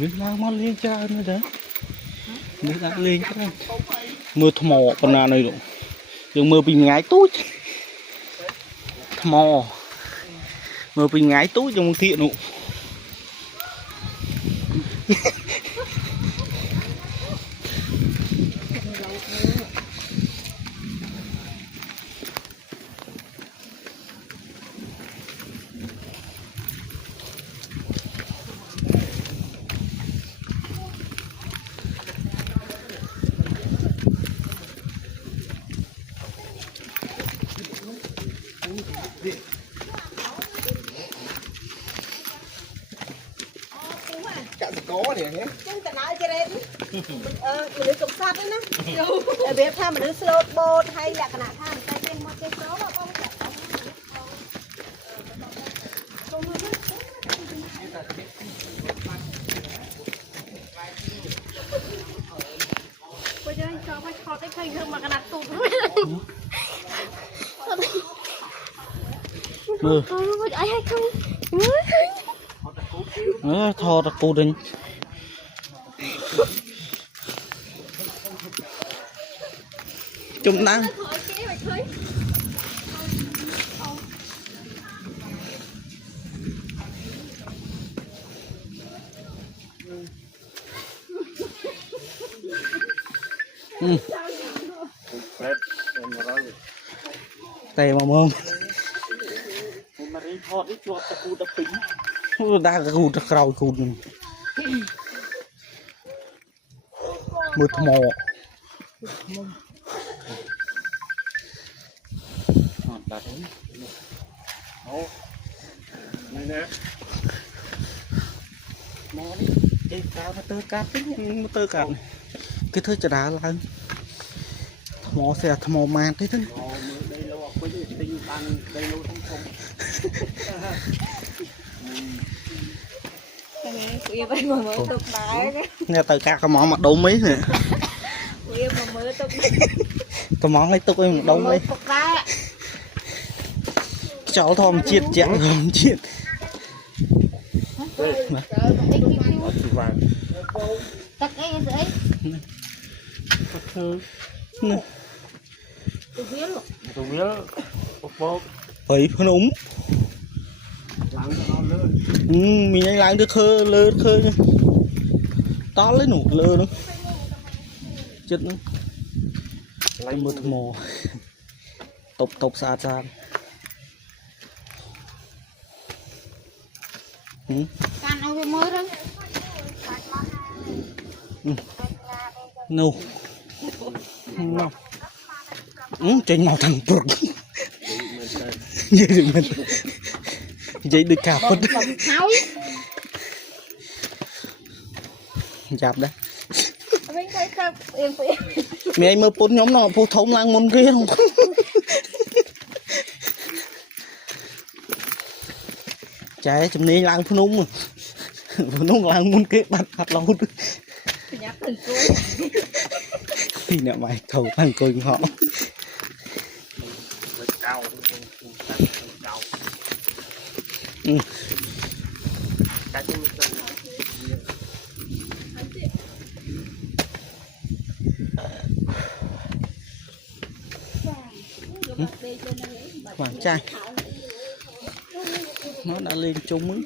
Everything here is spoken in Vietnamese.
nước nào mà liên cha nữa đấy nước nào liên cha mưa thò mò con nào này rồi đừng mưa bình ngái túi thò mò mưa bình ngái túi trong thiện nụ Chả có để nhé. Chứ ta nói cho em mình đi cục sắt đó nè. Để biết tham mình đi slow boat hay là cái nào tham tay trên một cái số đó không phải bây giờ anh cho phải khó cái khơi hơn mà cái nát tụt mưa ai hay không thò ra cô đình chúng đang tay mà mông đã cụt rau cụt mưa thò mò Này nè. mò đi cái cá mà tơ cát tơ cát cái thứ chả đá là thò mò xe thò mò màn thế thôi Đây lâu có gì tinh tăng đây lâu không không. cái này cô yêu mà mới tục đái nghe từ cá cái món mà đâu mấy nè cô yêu mà mới tục cái món ấy tục em đâu mấy tục đái cháu thòm chiết chén thòm chiết tắt cái gì đấy tôi biết luôn Tôi biết. Bốc ấy phân úng lắng cho nó lên. mình anh láng được khơi lơ khơi to lấy nụ lơ nữa chết nữa lấy một mồ tục tục xa xa can ông cái mới đó nô trên màu thằng bực vậy được cả phút chạp đấy mẹ anh mơ bốn nhóm nó phô thống lang môn kia không trái chấm ní lang phun úng lang môn kia bắt hạt lâu thì nè mày thầu thằng cười họ hoàng trai nó đã lên chung ấy